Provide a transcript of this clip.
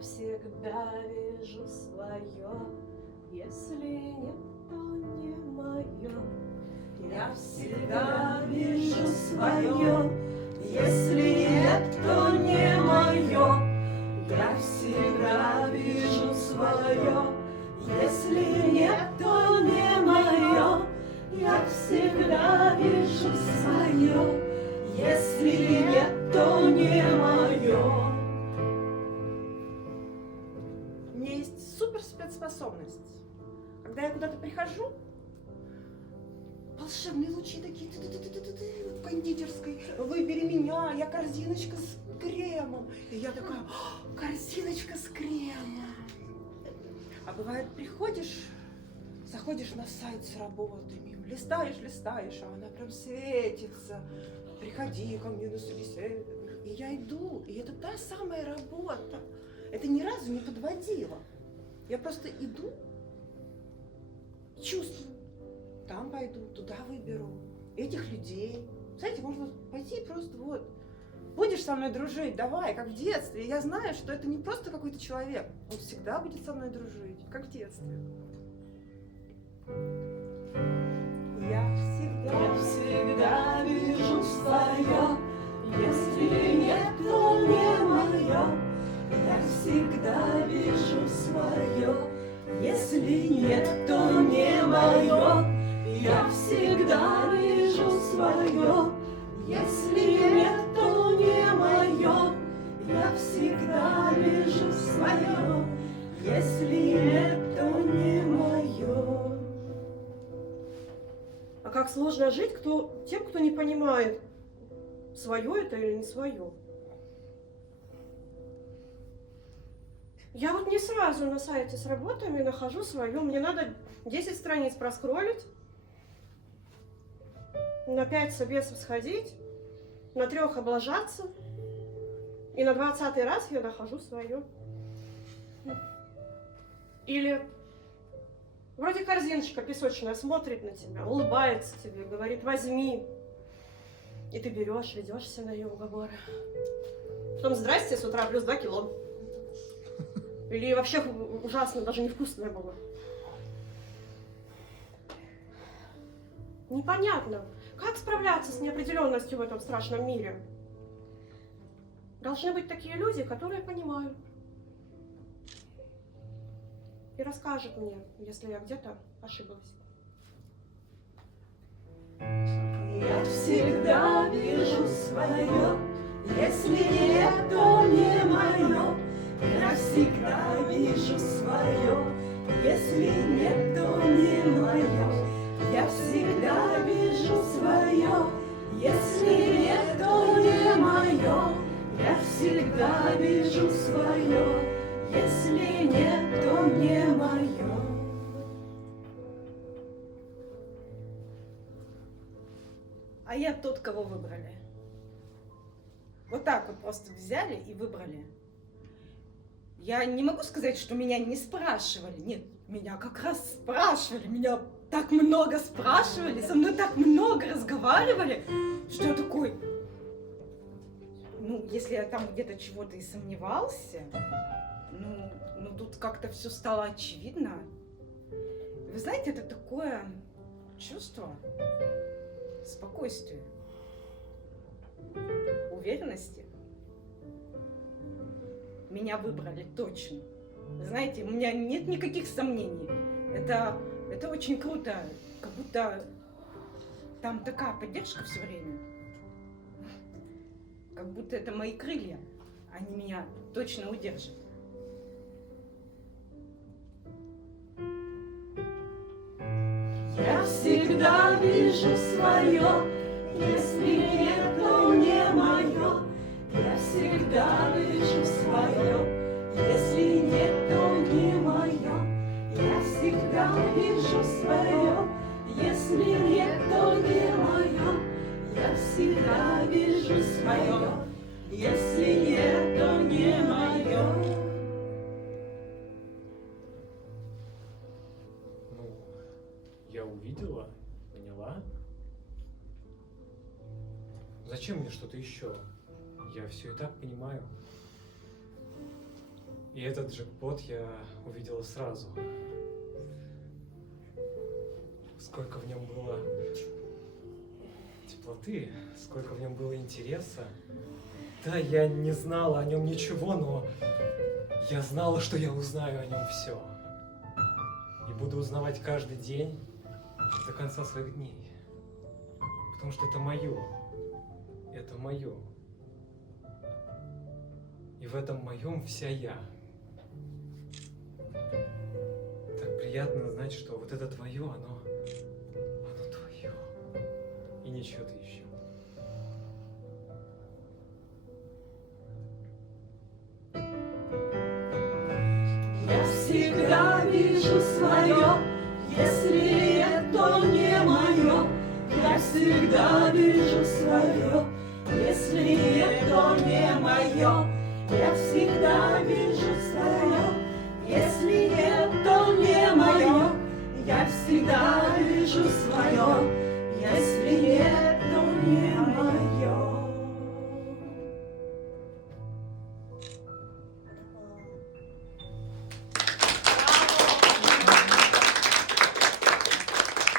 всегда вижу свое, если нет, то не мое. Я всегда вижу свое, если нет, то не мое. Я всегда вижу свое, если нет, то не мое. Я всегда вижу свое, если нет, то не мое. У меня есть супер спецспособность. Когда я куда-то прихожу, волшебные лучи такие в кондитерской. Выбери меня, я корзиночка с кремом. И я такая, корзиночка с кремом. А бывает, приходишь, заходишь на сайт с работами, листаешь, а она прям светится. Приходи ко мне на собеседование. И я иду, и это та самая работа. Это ни разу не подводило. Я просто иду, чувствую. Там пойду, туда выберу. Этих людей. Знаете, можно пойти и просто вот. Будешь со мной дружить, давай, как в детстве. Я знаю, что это не просто какой-то человек. Он всегда будет со мной дружить, как в детстве. Я всегда вижу свое, если нет, то не мое. Я всегда вижу свое, если нет, то не мое. Я всегда вижу свое, если нет, то не мое. Я всегда вижу свое, если нет, то не мое. А как сложно жить тем, кто не понимает, свое это или не свое. Я вот не сразу на сайте с работами нахожу свое. Мне надо 10 страниц проскроллить, на 5 собесов сходить, на 3 облажаться, и на 20-й раз я нахожу свое. Или вроде корзиночка песочная смотрит на тебя, улыбается тебе, говорит, возьми. И ты берешь, ведешься на ее уговоры. Потом здрасте, с утра плюс 2 кило. Или вообще ужасно, даже невкусное было. Непонятно, как справляться с неопределенностью в этом страшном мире. Должны быть такие люди, которые понимают. И расскажут мне, если я где-то ошиблась. Я всегда вижу свое, если нет, то не мое. Я всегда вижу свое, если нет, то не мое. Я всегда вижу свое, если нет, то не мое. Я всегда вижу свое, если нет, то не мое. А я тот, кого выбрали. Вот так вот просто взяли и выбрали. Я не могу сказать, что меня не спрашивали. Нет, меня как раз спрашивали. Меня так много спрашивали, со мной так много разговаривали, что я такой... Ну, если я там где-то чего-то и сомневался, ну тут как-то все стало очевидно. Вы знаете, это такое чувство спокойствия, уверенности. Меня выбрали точно. Знаете, у меня нет никаких сомнений. Это очень круто, как будто там такая поддержка все время. Как будто это мои крылья, они меня точно удержат. Я всегда вижу свое, если нет, то не мое. Я всегда вижу свое, если нет, то не мое. Я всегда вижу свое, если нет, то не мое. Я всегда вижу свое, если нет, то не мое. Я увидела, поняла. Зачем мне что-то еще? Я все и так понимаю. И этот джекпот я увидела сразу. Сколько в нем было теплоты, сколько в нем было интереса. Да, я не знала о нем ничего, но я знала, что я узнаю о нем все. И буду узнавать каждый день до конца своих дней. Потому что это мое. Это мое. И в этом моем вся я. Так приятно знать, что вот это твое, оно твое. И не чье-то еще. Я всегда вижу свое, если это не мое. Я всегда вижу свое, если это не мое. Я всегда вижу свое, если это не мое. Я всегда